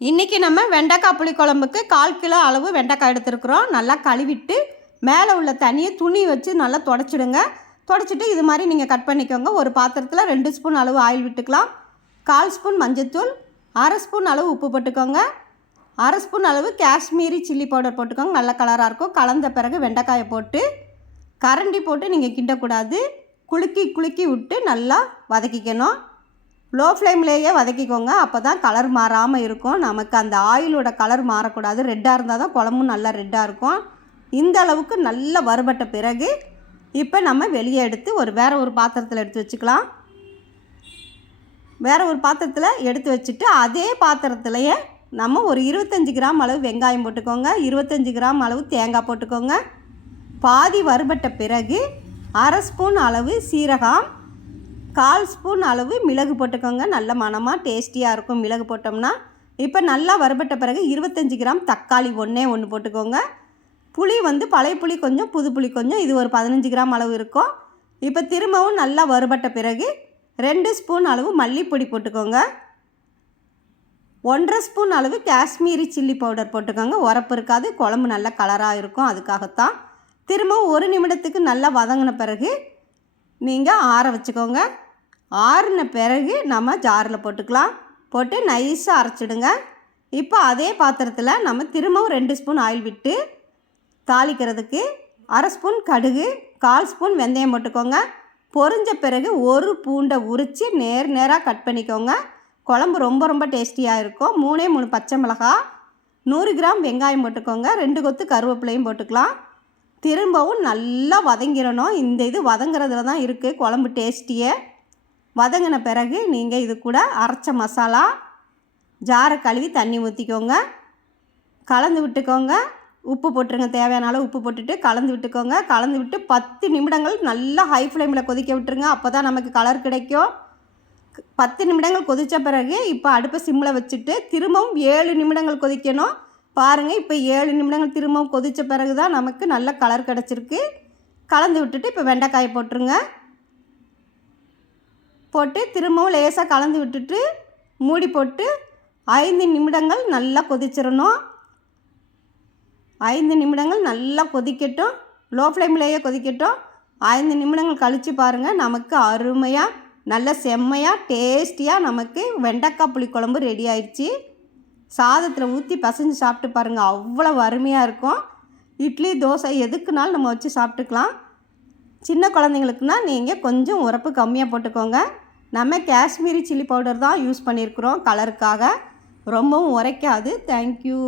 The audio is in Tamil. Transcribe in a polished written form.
இன்றைக்கி நம்ம வெண்டைக்காய் புளிக்குழம்புக்கு 1/4 கிலோ அளவு வெண்டைக்காய் எடுத்துருக்குறோம். நல்லா கழுவிட்டு மேலே உள்ள தண்ணியை துணி வச்சு நல்லா தொடச்சிடுங்க. தொடச்சிட்டு இது மாதிரி நீங்கள் கட் பண்ணிக்கோங்க. ஒரு பாத்திரத்தில் 2 ஸ்பூன் அளவு ஆயில் விட்டுக்கலாம். 1/4 ஸ்பூன் மஞ்சத்தூள், 1/2 ஸ்பூன் அளவு உப்பு போட்டுக்கோங்க. 1/2 ஸ்பூன் அளவு காஷ்மீரி சில்லி பவுடர் போட்டுக்கோங்க. நல்ல கலராக இருக்கும். கலந்த பிறகு வெண்டைக்காயை போட்டு கரண்டி போட்டு நீங்கள் கிண்டக்கூடாது. குலுக்கி விட்டு நல்லா வதக்கிக்கணும். லோ ஃப்ளேம்லேயே வதக்கிக்கோங்க. அப்போ தான் கலர் மாறாமல் இருக்கும். நமக்கு அந்த ஆயிலோட கலர் மாறக்கூடாது. ரெட்டாக இருந்தால் தான் குழம்பும் நல்லா ரெட்டாக இருக்கும். இந்த அளவுக்கு நல்லா வறுபட்ட பிறகு இப்போ நம்ம வெளியே எடுத்து வேறு ஒரு பாத்திரத்தில் எடுத்து வச்சுக்கலாம். வேறு ஒரு பாத்திரத்தில் எடுத்து வச்சுட்டு அதே பாத்திரத்துலையே நம்ம ஒரு 25 கிராம் அளவு வெங்காயம் போட்டுக்கோங்க. 25 கிராம் அளவு தேங்காய் போட்டுக்கோங்க. பாதி வறுபட்ட பிறகு 1/2 ஸ்பூன் அளவு சீரகம், 1/4 ஸ்பூன் அளவு மிளகு போட்டுக்கோங்க. நல்ல மணமாக டேஸ்டியாக இருக்கும் மிளகு போட்டோம்னா. இப்போ நல்லா வறுபட்ட பிறகு 25 கிராம் தக்காளி ஒன்று போட்டுக்கோங்க. புளி பழைய புளி கொஞ்சம், புது புளி கொஞ்சம், இது ஒரு 15 கிராம் அளவு இருக்கும். இப்போ திரும்பவும் நல்லா வறுபட்ட பிறகு 2 ஸ்பூன் அளவு மல்லிப்பொடி போட்டுக்கோங்க. 1/2 ஸ்பூன் அளவு காஷ்மீரி சில்லி பவுடர் போட்டுக்கோங்க. உரப்பு இருக்காது, குழம்பு நல்ல கலராக இருக்கும். அதுக்காகத்தான். திரும்பவும் 1 நிமிடத்துக்கு நல்லா வதங்கின பிறகு நீங்கள் ஆற வச்சுக்கோங்க. ஆறின பிறகு நம்ம ஜாரில் போட்டுக்கலாம். போட்டு நைஸாக அரைச்சிடுங்க. இப்போ அதே பாத்திரத்தில் நம்ம திரும்பவும் 2 ஸ்பூன் ஆயில் விட்டு தாளிக்கிறதுக்கு 1/2 ஸ்பூன் கடுகு, 1/4 ஸ்பூன் வெந்தயம் போட்டுக்கோங்க. பொரிஞ்ச பிறகு ஒரு பூண்டை உரித்து நேராக கட் பண்ணிக்கோங்க. குழம்பு ரொம்ப டேஸ்டியாக இருக்கும். 3 பச்சை மிளகாய், 100 கிராம் வெங்காயம் போட்டுக்கோங்க. 2 கொத்து கருவேப்பிலையும் போட்டுக்கலாம். திரும்பவும் நல்லா வதங்கிடணும். இந்த இது வதங்கிறதுல தான் இருக்குது குழம்பு டேஸ்டியே. வதங்கின பிறகு நீங்கள் இது கூட அரைச்ச மசாலா, ஜாரை கழுவி தண்ணி ஊற்றிக்கோங்க. கலந்து விட்டுக்கோங்க. உப்பு போட்டுருங்க. தேவையான அளவு உப்பு போட்டுட்டு கலந்து விட்டுக்கோங்க. கலந்து விட்டு 10 நிமிடங்கள் நல்லா ஹை ஃப்ளேமில் கொதிக்க விட்டுருங்க. அப்போ தான் நமக்கு கலர் கிடைக்கும். 10 நிமிடங்கள் கொதித்த பிறகு இப்போ அடுப்பை சிம்மில் வச்சுட்டு திரும்பவும் 7 நிமிடங்கள் கொதிக்கணும். பாருங்கள், இப்போ 7 நிமிடங்கள் திரும்பவும் கொதித்த பிறகு தான் நமக்கு நல்ல கலர் கிடச்சிருக்கு. கலந்து விட்டுட்டு இப்போ வெண்டைக்காயை போட்டுருங்க. போட்டு திரும்பவும் லேசாக கலந்து விட்டுட்டு மூடி போட்டு 5 நிமிடங்கள் நல்லா கொதிச்சிடணும். 5 நிமிடங்கள் நல்லா கொதிக்கட்டும். லோ ஃப்ளேம்லேயே கொதிக்கட்டும். 5 நிமிடங்கள் கழித்து பாருங்கள், நமக்கு அருமையாக நல்ல செம்மையாக டேஸ்டியாக நமக்கு வெண்டைக்காய் புளிக்குழம்பு ரெடி ஆயிடுச்சு. சாதத்தில் ஊற்றி பசைஞ்சு சாப்பிட்டு பாருங்கள், அவ்வளோ அருமையாக இருக்கும். இட்லி, தோசை எதுக்குனாலும் நம்ம வச்சு சாப்பிட்டுக்கலாம். சின்ன குழந்தைங்களுக்குனா நீங்கள் கொஞ்சம் உரப்பு கம்மியாக போட்டுக்கோங்க. நம்ம காஷ்மீரி சில்லி பவுடர் தான் யூஸ் பண்ணியிருக்கிறோம் கலருக்காக. ரொம்பவும் உரைக்காது. தேங்க்யூ.